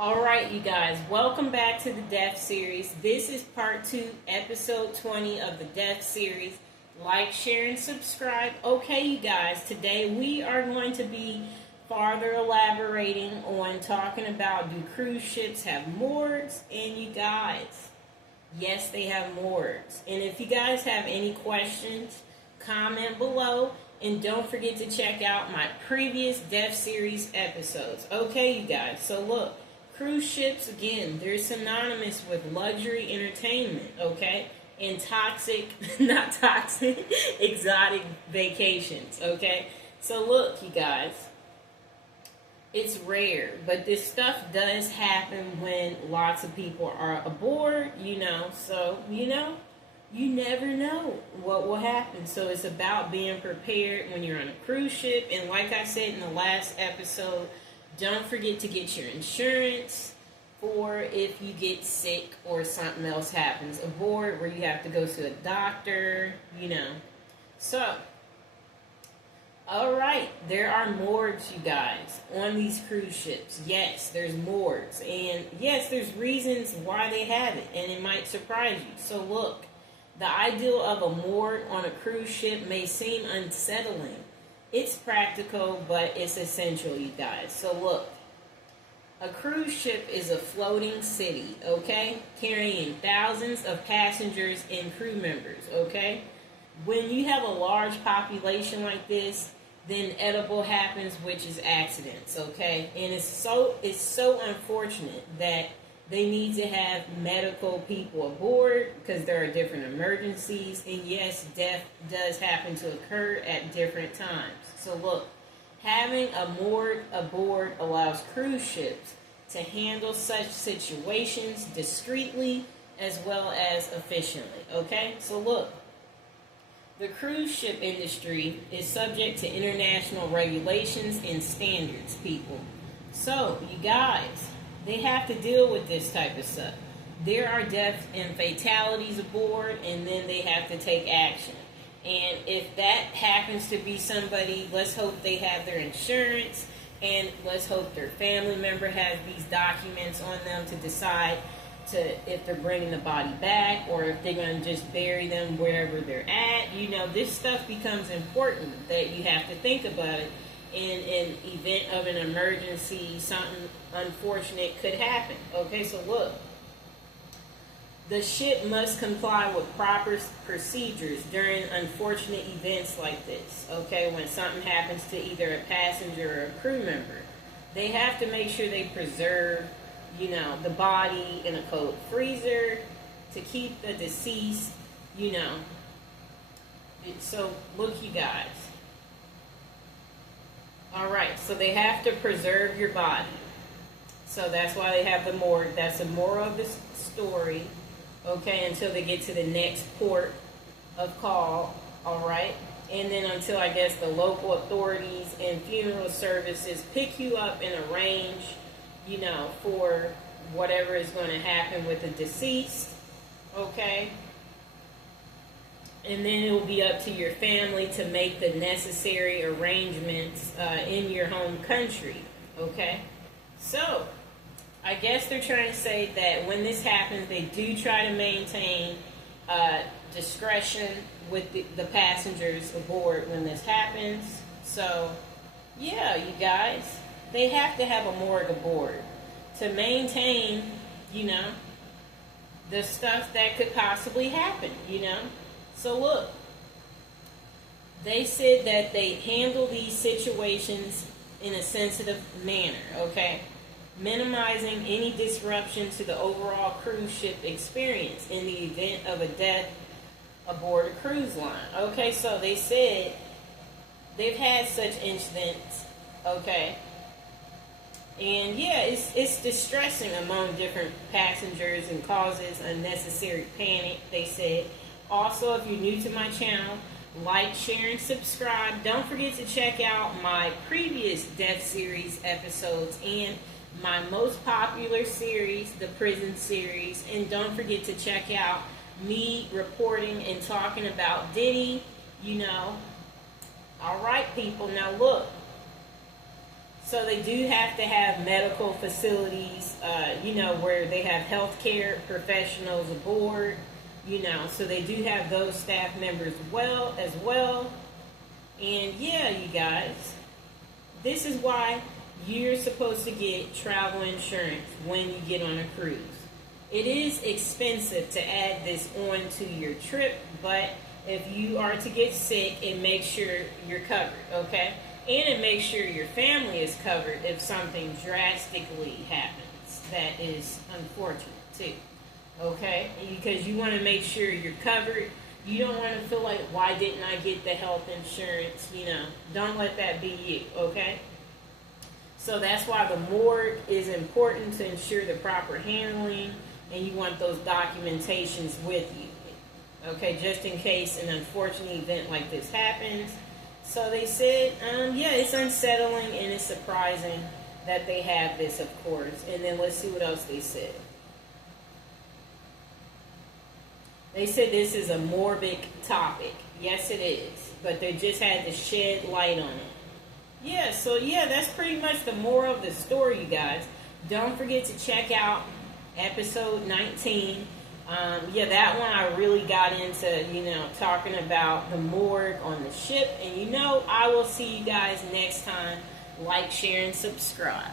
Alright, you guys, welcome back to the Death Series. This is part 2, episode 20 of the Death Series. Like, share, and subscribe. Okay, you guys, today we are going to be farther elaborating on talking about, do cruise ships have morgues? And you guys, yes, they have morgues. And if you guys have any questions, comment below. And don't forget to check out my previous Death Series episodes. Okay, you guys, so look. Cruise ships, again, they're synonymous with luxury entertainment, okay? And not toxic, exotic vacations, okay? So look, you guys, it's rare, but this stuff does happen when lots of people are aboard, so, you never know what will happen. So it's about being prepared when you're on a cruise ship, and like I said in the last episode, don't forget to get your insurance for if you get sick or something else happens aboard where you have to go to a doctor, So, alright, there are morgues, you guys, on these cruise ships. Yes, there's morgues. And yes, there's reasons why they have it, and it might surprise you. So look, the ideal of a morgue on a cruise ship may seem unsettling. It's practical, but it's essential, you guys. So look, a cruise ship is a floating city, okay? Carrying thousands of passengers and crew members, okay? When you have a large population like this, then edible happens, which is accidents, okay? And it's so unfortunate that they need to have medical people aboard because there are different emergencies. And yes, death does happen to occur at different times. So look, having a morgue aboard allows cruise ships to handle such situations discreetly as well as efficiently. Okay? So look, the cruise ship industry is subject to international regulations and standards, people. So, you guys, they have to deal with this type of stuff. There are deaths and fatalities aboard, and then they have to take action. And if that happens to be somebody, let's hope they have their insurance, and let's hope their family member has these documents on them to decide if they're bringing the body back or if they're going to just bury them wherever they're at. This stuff becomes important that you have to think about it. In an event of an emergency, something unfortunate could happen. Okay, so look. The ship must comply with proper procedures during unfortunate events like this. Okay, when something happens to either a passenger or a crew member. They have to make sure they preserve, the body in a cold freezer to keep the deceased, So, look, you guys. Alright, so they have to preserve your body. So that's why they have the morgue. That's the moral of the story. Okay, until they get to the next port of call. Alright? And then until, I guess, the local authorities and funeral services pick you up and arrange, for whatever is going to happen with the deceased. Okay? And then it will be up to your family to make the necessary arrangements in your home country. Okay? So, I guess they're trying to say that when this happens, they do try to maintain discretion with the passengers aboard when this happens. So, yeah, you guys, they have to have a morgue aboard to maintain, the stuff that could possibly happen, So look, they said that they handle these situations in a sensitive manner, okay? Minimizing any disruption to the overall cruise ship experience in the event of a death aboard a cruise line. Okay, so they said they've had such incidents, okay? And yeah, it's distressing among different passengers and causes unnecessary panic, they said. Also, if you're new to my channel, like, share, and subscribe. Don't forget to check out my previous Death Series episodes and my most popular series, the Prison Series. And don't forget to check out me reporting and talking about Diddy, Alright, people, now look. So they do have to have medical facilities, where they have healthcare professionals aboard, so they do have those staff members as well. And yeah, you guys, this is why you're supposed to get travel insurance when you get on a cruise. It is expensive to add this on to your trip, but if you are to get sick, it makes sure you're covered, okay? And it makes sure your family is covered if something drastically happens. That is unfortunate, too, okay? Because you want to make sure you're covered. You don't want to feel like, why didn't I get the health insurance? Don't let that be you, okay? So that's why the morgue is important, to ensure the proper handling, and you want those documentations with you, okay, just in case an unfortunate event like this happens. So they said, it's unsettling and it's surprising that they have this, of course. And then let's see what else they said. They said this is a morbid topic. Yes, it is. But they just had to shed light on it. Yeah, so that's pretty much the moral of the story, you guys. Don't forget to check out episode 19. That one I really got into, talking about the morgue on the ship. And I will see you guys next time. Like, share, and subscribe.